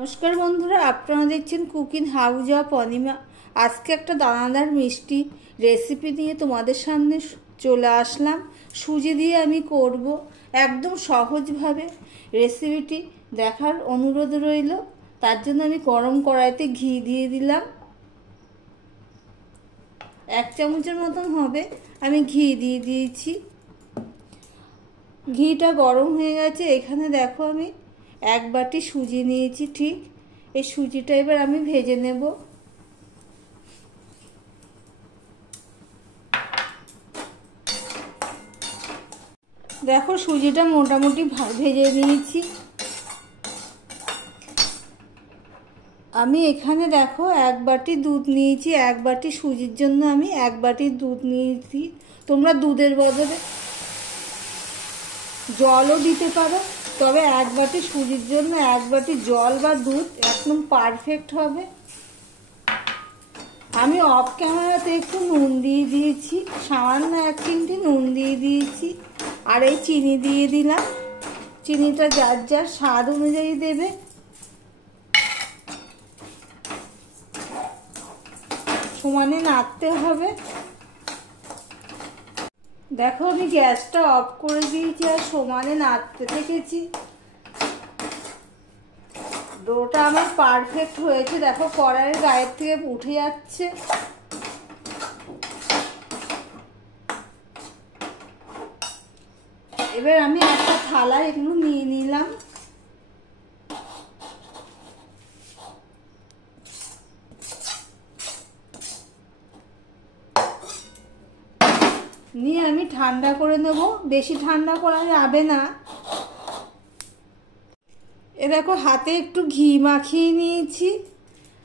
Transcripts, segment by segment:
নমস্কার বন্ধুরা, আপনারা দেখছেন কুকিং হাউস অফ অনিমা। আজকে একটা দানাদার মিষ্টি রেসিপি নিয়ে তোমাদের সামনে চলে আসলাম। সুজি দিয়ে আমি করব একদম সহজভাবে। রেসিপিটি দেখার অনুরোধ রইল। তার জন্য আমি গরম কড়াইতে ঘি দিয়ে দিলাম, 1 চামচের মতন হবে। আমি ঘি দিয়ে দিয়েছি। ঘিটা গরম হয়ে গেছে। এখানে দেখো আমি 1 বাটি সুজি নিয়েছি। ঠিক এই সুজিটা এবার আমি ভেজে নেব। দেখো সুজিটা মোটামুটি ভেজে নিয়েছি। আমি এখানে দেখো 1 বাটি দুধ নিয়েছি। 1 বাটি সুজির জন্য আমি 1 বাটি দুধ নিয়েছি। তোমরা দুধের বদলে জলও দিতে পারো, তবে 1 বাটি সুজির জন্য 1 বাটি জল বা দুধ একদম পারফেক্ট হবে। আমি অফ ক্যামেরাতে একটু নুন দিয়ে দিয়েছি, সামান্য 1 চিমটি নুন দিয়ে দিয়েছি। আর এই চিনি দিয়ে দিলাম। চিনিটা যার যার স্বাদ অনুযায়ী দেবে। সমানে নাড়তে হবে। দেখো আমি গ্যাসটা অফ করে দিয়েছি আর সমানে নাড়তে থেকেছি। ডোটা আমার পারফেক্ট হয়েছে। দেখো কড়াইয়ের গায়ের থেকে উঠে যাচ্ছে। এবার আমি একটা থালায় এগুলো নিয়ে নিলাম। নিয়ে আমি ঠান্ডা করে নেব। বেশি ঠান্ডা করা যাবে না। এ দেখো হাতে একটু ঘি মাখিয়ে নিয়েছি।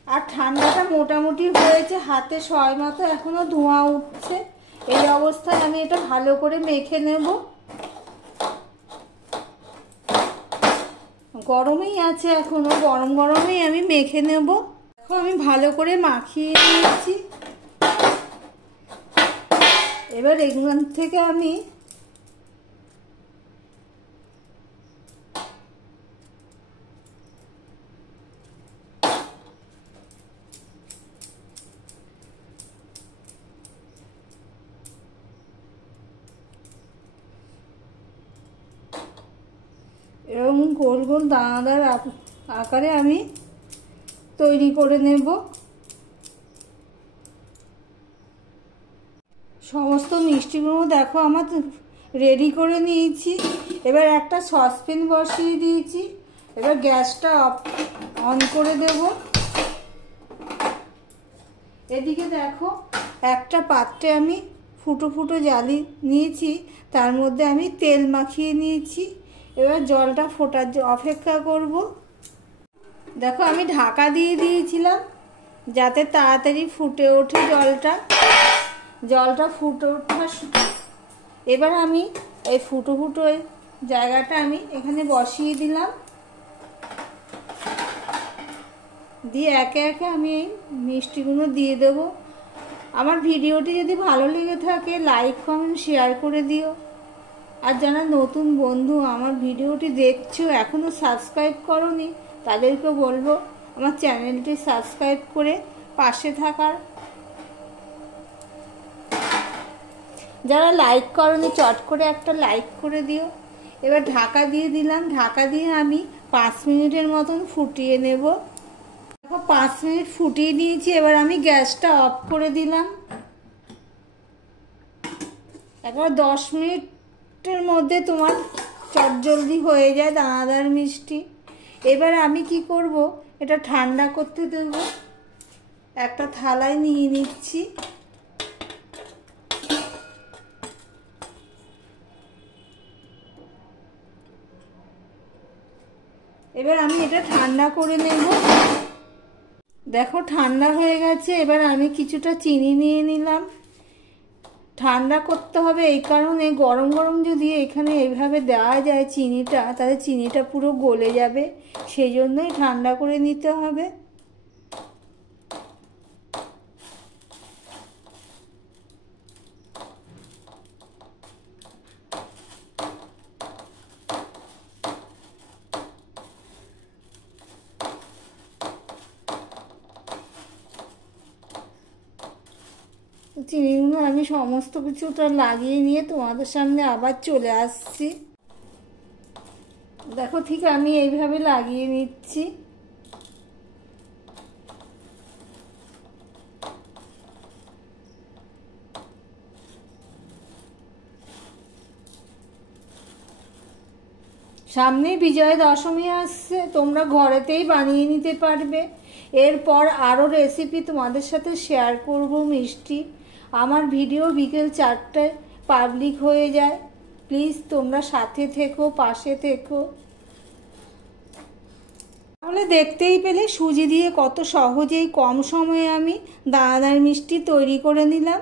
আর ঠান্ডাটা মোটামুটি হয়েছে, হাতে সয় মতো এখনো ধোঁয়া উঠছে। এই অবস্থায় আমি এটা ভালো করে মেখে নেব। গরমেই আছে এখনো, গরম গরমেই আমি মেখে নেব। দেখো আমি ভালো করে মাখিয়ে নিয়েছি। এবার এখান থেকে আমি এরকম গোল গোল দানাদার আকারে আমি তৈরি করে নেব। সমস্ত মিষ্টিগুলো দেখো আমার রেডি করে নিয়েছি। এবার একটা সসপ্যান বসিয়ে দিয়েছি। এবার গ্যাসটা অন করে দেব। এদিকে দেখো একটা পাত্রে আমি ফুটো ফুটো জালি নিয়েছি, তার মধ্যে আমি তেল মাখিয়ে নিয়েছি। এবার জলটা ফোটার অপেক্ষা করব। দেখো আমি ঢাকা দিয়ে দিয়েছিলাম যাতে তাড়াতাড়ি ফুটে ওঠে জলটা ফুটে ওঠা। এবার আমি এই ফুটো ফুটো জায়গাটা আমি এখানে বসিয়ে দিলাম। দিয়ে একে একে আমি এই মিষ্টিগুলো দিয়ে দেব। আমার ভিডিওটি যদি ভালো লেগে থাকে লাইক কমেন্ট শেয়ার করে দিও। আর যারা নতুন বন্ধু আমার ভিডিওটি দেখছো এখনও সাবস্ক্রাইব করোনি, তাদেরকে বলবো আমার চ্যানেলটি সাবস্ক্রাইব করে পাশে থাকার। যারা লাইক করোনি চট করে একটা লাইক করে দিও। এবার ঢাকা দিয়ে দিলাম। ঢাকা দিয়ে আমি 5 মিনিটের মতন ফুটিয়ে নেব। দেখো 5 মিনিট ফুটিয়ে নিয়েছি। এবার আমি গ্যাসটা অফ করে দিলাম। একবার 10 মিনিটের মধ্যে তোমার চটজলদি হয়ে যায় দানাদার মিষ্টি। এবার আমি কি করব, এটা ঠান্ডা করতে দেব। একটা থালায় নিয়ে নিচ্ছি। এবার আমি এটা ঠান্ডা করে নেব। দেখো ঠান্ডা হয়ে গেছে। এবার আমি কিছুটা চিনি নিয়ে নিলাম। ঠান্ডা করতে হবে এই কারণে, গরম গরম যদি এখানে এইভাবে দেওয়া যায় চিনিটা, তাহলে চিনিটা পুরো গলে যাবে। সেই জন্যই ঠান্ডা করে নিতে হবে। চিনিগুলো আমি সমস্ত কিছুটা লাগিয়ে নিয়ে তোমাদের সামনে আবার চলে আসছি। দেখো ঠিক আমি এইভাবে লাগিয়ে নিচ্ছি। সামনে বিজয়া দশমী আসছে, তোমরা ঘরেতেই বানিয়ে নিতে পারবে। এরপর আরও রেসিপি তোমাদের সাথে শেয়ার করব মিষ্টি। আমার ভিডিও বিকেল 4টায় পাবলিক হয়ে যায়, প্লিজ তোমরা সাথে থেকো, পাশে থেকো। তাহলে দেখতেই পেলে সুজি দিয়ে কত সহজেই কম সময়ে আমি দানাদার মিষ্টি তৈরি করে নিলাম।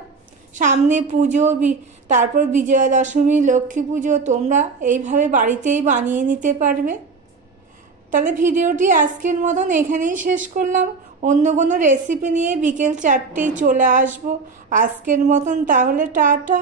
সামনে পুজো, তারপর বিজয়া দশমী, লক্ষ্মী পুজো, তোমরা এইভাবে বাড়িতেই বানিয়ে নিতে পারবে। তাহলে ভিডিওটি আজকের মতন এখানেই শেষ করলাম। অন্য কোনো রেসিপি নিয়ে বিকেল 4টায় চলে আসবো। আজকের মতন তাহলে টাটা।